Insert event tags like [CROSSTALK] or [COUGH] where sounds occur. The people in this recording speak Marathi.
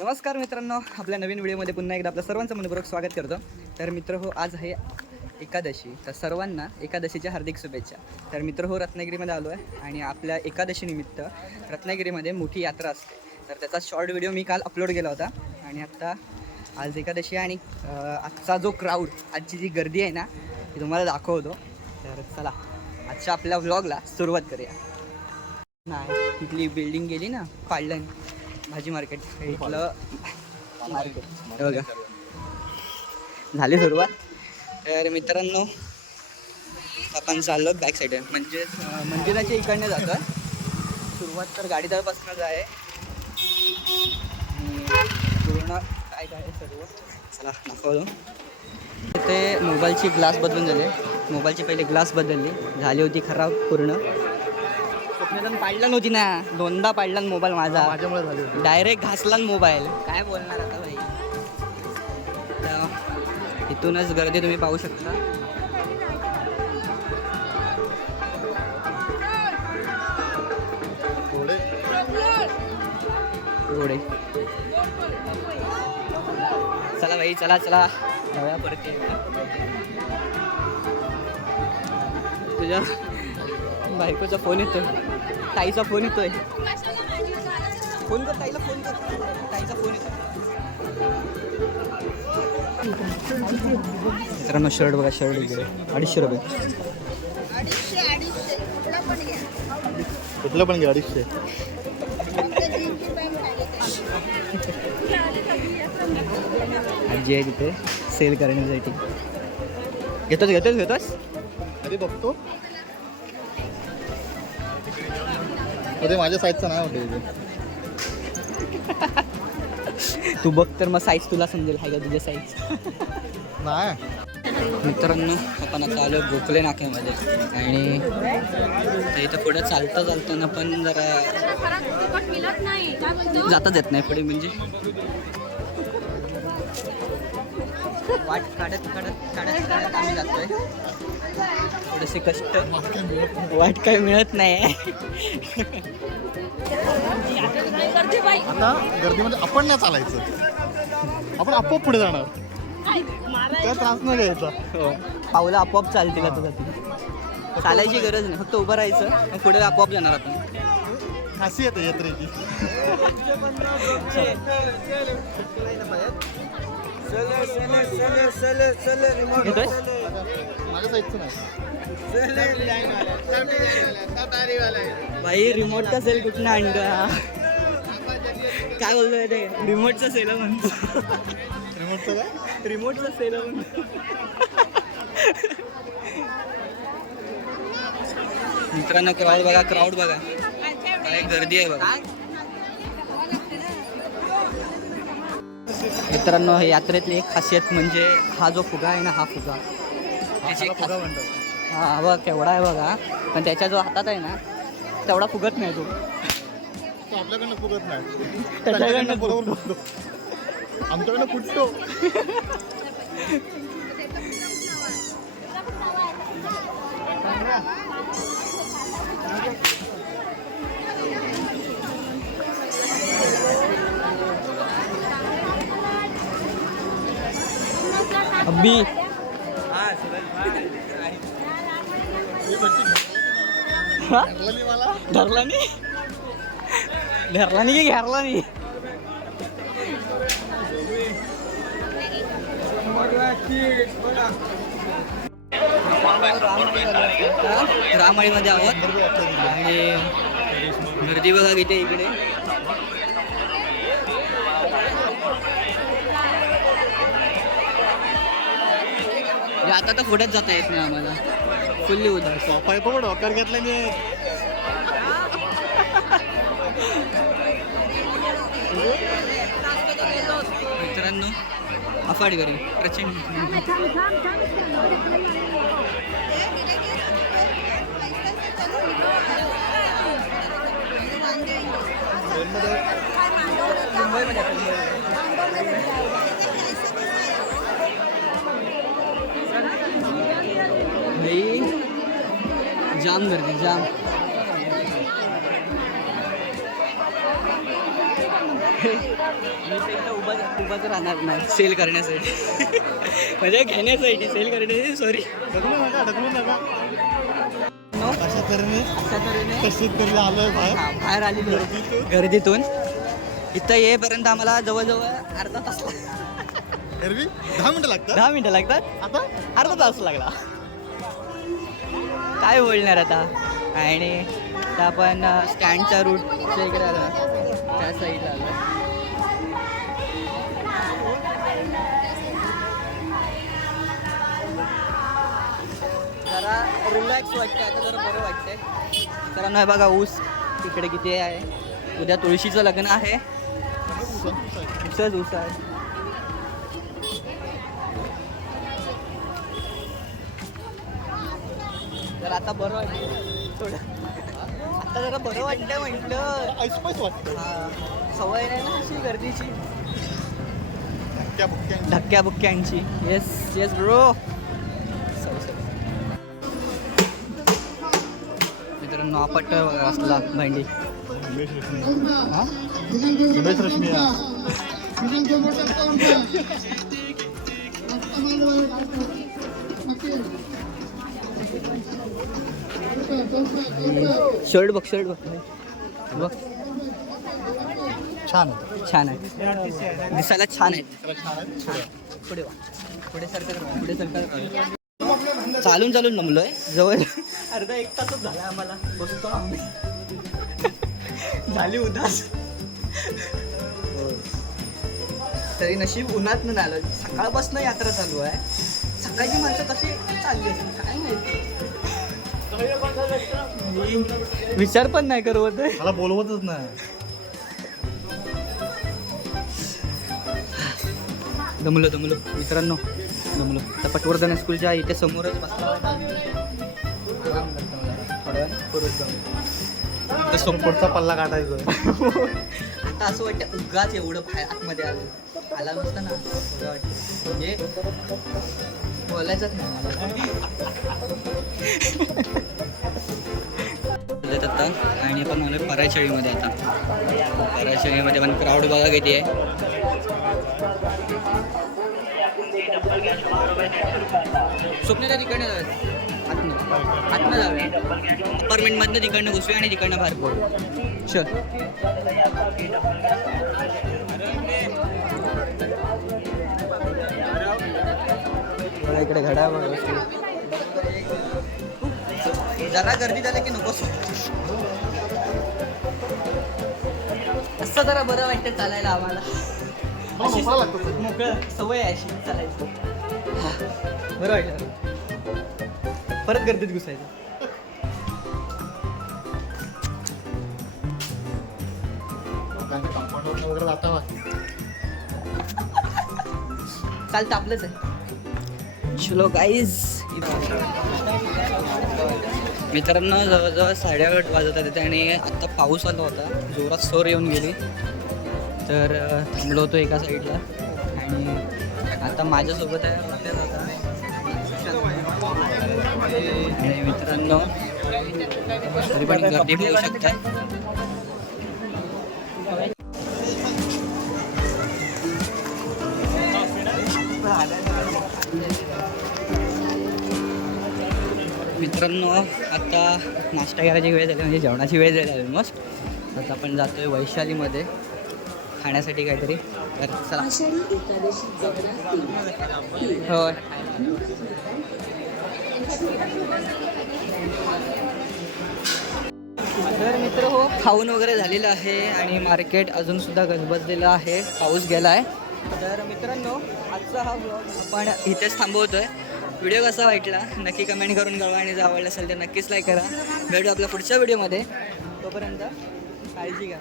नमस्कार मित्रांनो आपल्या नवीन व्हिडिओमध्ये पुन्हा एकदा आपलं सर्वांचं मनपूर्वक स्वागत करतो. तर मित्र हो आज आहे एकादशी. तर सर्वांना एकादशीच्या हार्दिक शुभेच्छा. तर मित्र हो रत्नागिरीमध्ये आलो आहे आणि आपल्या एकादशीनिमित्त रत्नागिरीमध्ये मोठी यात्रा असते. तर त्याचा शॉर्ट व्हिडिओ मी काल अपलोड केला होता. आणि आत्ता आज एकादशी आणि आजचा जो क्राऊड आजची जी गर्दी आहे ना ती तुम्हाला दाखवतो. तर चला आजच्या आपल्या व्लॉगला सुरुवात करूया. नाही तिथली बिल्डिंग गेली ना पाडलं. भाजी मार्केट इथलं मार्केट. हे बघा. झाली सुरुवात. तर मित्रांनो आपण चाललो बॅक साईड म्हणजे मंदिराच्या इकडनं जातो सुरुवात तर गाडी तळपासूनच आहे. पूर्ण काय काय आहे सर्व? चला दाखवतो. ते मोबाईलची ग्लास बदलून झाले. मोबाईलची पहिले ग्लास बदलली. झाली होती खराब पूर्ण. स्वप्नातून पाडला नव्हती ना. दोनदा पाडला मोबाईल माझा. माझ्यामुळे झाली होती. डायरेक्ट घासला मोबाईल. काय बोलणार आता भाई तर इथूनच गर्दी तुम्ही पाहू शकता. एवढे चला भाई चला चला. जाऊया परत. तुझ्या बायकोचा फोन येतोय. ताईचा फोन येतोय. फोन कर ताईला फोन कर. ताईचा फोन येतोय. मित्रांनो शर्ट बघा शर्ट वगैरे. अडीचशे रुपये. कुठला पण घ्या कुठलं पण घ्या अडीचशे. आजी आहे तिथे. सेल करण्यासाठी. घेतोच घेतोच घेतोस? कधी बघतो. अरे माझ्या साईजचं नाही वाटत तू बघ तर मग साईज तुला समजेल हाय का तुझ्या साईज नाही मित्रांनो आपण आता आलो गोखले नाक्यामध्ये. आणि ते इथं पुढे चालता चालताना पण जरा जाताच येत नाही पुढे म्हणजे. वाट काढत काढत काढत काढत आम्ही जातोय. थोडेसे कष्ट. वाट काही मिळत नाही. आता गर्दीमध्ये आपण नाही चालायचं. आपण आपोआप पुढे जाणार. त्या त्रास नाही घ्यायचा. हो. पावलं आपोआप चालतील आता जातील. चालायची गरज नाही. फक्त उभं राहायचं मग पुढे आपोआप जाणार आपण. हसी येते यात्रेची. [LAUGHS] घेतोय भाई रिमोटचा सेल कुठनं आणतो काय बोलतोय ते? रिमोटचा सेल म्हणतो रिमोटचं काय रिमोटचा सेल म्हणतो मित्रांनो क्राऊड बघा क्राऊड बघा. काय गर्दी आहे बघा. मित्रांनो हे यात्रेतली एक खासियत म्हणजे हा जो फुगा आहे ना हा फुगा. त्याची म्हणतात. हा बघ केवढा आहे बघा. पण त्याच्या जो हातात आहे ना तेवढा फुगत नाही तो. तो आपल्याकडनं फुगत नाही. त्याच्याकडनं बरोबर आमच्याकडनं फुटतो. अब्बी धरला नाही? धरला नाही की घ्यारला नाही? रामाळीमध्ये आहोत. आणि गर्दी बघा इथे इकडे. आता तर पुढेच जाता येत नाही आम्हाला. फुल्ली उदास. सोपा आहे बघ डॉक्टर घेतला मी. मित्रांनो अफाडगरी प्रचंड. मुंबईमध्ये भाई जाम गर्दी जाम. उभा उभाच राहणार नाही सेल करण्यासाठी. म्हणजे घेण्यासाठी सेल करण्यासाठी सॉरी अशा तऱ्हेने अशा तऱ्हेने? तशीच तरी आलोय बाहेर. बाहेर आहे. गर्दीतून. इथं येईपर्यंत आम्हाला जवळजवळ अर्धा तास लागला. दहा मिनिटं लागतात? दहा मिनटं लागतात? आता? अर्धा तास लागला. काय बोलणार आता? आणि आता आपण स्टँडचा रूटच्या इकडे आलो. त्या साईडला आलो. जरा रिलॅक्स वाटते आता जरा बरं वाटतंय. तर नाही बघा ऊस तिकडे किती आहे. उद्या तुळशीचं लग्न आहे. ऊसच ऊस आहे तर आता बरं वाटतं थोडं. आता जरा बरं वाटतं म्हटलं. ऐसपैस वाटतं. हा, सवय नाही ना अशी गर्दीची. धक्क्या बुक्क्यांची येस येस ब्रो मित्रांनो आपट असला भांडी. रश्मी. शर्ट बघ शर्ट बघ. बघ. छान. आहे छान आहे. दिसायला छान आहे. आहे पुढे पुढे सरकार पुढे सरकार चालून चालून जमलोय जवळ. अर्धा एक तासच झाला आम्हाला. बसतो आम्ही. झाली उदास. तरी नशीब उन्हात न आलं. सकाळपासून यात्रा चालू आहे. सकाळची माणसं कशी चालली असतील काय माहिती. विचार पण नाही करवत आहे मला बोलवतच नाही. दमलो दमलो. मित्रांनो दमलो. आता पटवर्धन स्कूलच्या इथे समोरच बसला. पुढचा पल्ला काढायचा आता असं वाटतं उगाच एवढं बाहेर आतमध्ये आलं. आला नसतं ना. म्हणजे बोलायचंच नाही मला. आता आणि आपण मला परायशाळीमध्ये आता. परायशाळीमध्ये पण क्राऊड बघा किती आहे. स्वप्नाला तिकडनं जाऊया. आतनं. आतनं जाऊया. अपार्टमेंटमधनं तिकडनं घुसूया आणि तिकडनं बाहेर पडू. चल मला इकडे घड्याळ बघा जरा गर्दी झाली की नको असं जरा बरं वाटतं चालायला आम्हाला. मोकळा सवय आहे अशी चालायची. बरं वाटलं. परत गर्दीत घुसायचं. चालतं आपलंच आहे. चलो गाईज मित्रांनो जवळजवळ साडेआठ वाजत होते आणि आत्ता पाऊस आला होता. जोरात सोर येऊन गेली. तर थांबलो होतो एका साईडला आणि आता माझ्यासोबत आहे आणि मित्रांनो तरी पण गर्दी होऊ you. मित्रांनो आता नाश्ता करायची वेळ झाली म्हणजे जेवणाची वेळ झाली ऑलमोस्ट आता आपण जातोय वैशालीमध्ये खाण्यासाठी काहीतरी. तर चला. होय. तर मित्र हो खाऊन वगैरे झालेलं आहे आणि मार्केट अजून सुद्धा गजबजलेलं आहे. पाऊस गेला आहे तर मित्रांनो आजचा हा ब्लॉग आपण इथेच थांबवतोय. व्हिडिओ कसा वाटला? नक्की कमेंट करून कळवा आणि जर आवडला असेल तर नक्कीच लाईक करा. भेटू आपल्या पुढच्या व्हिडिओमध्ये तोपर्यंत काळजी घ्या.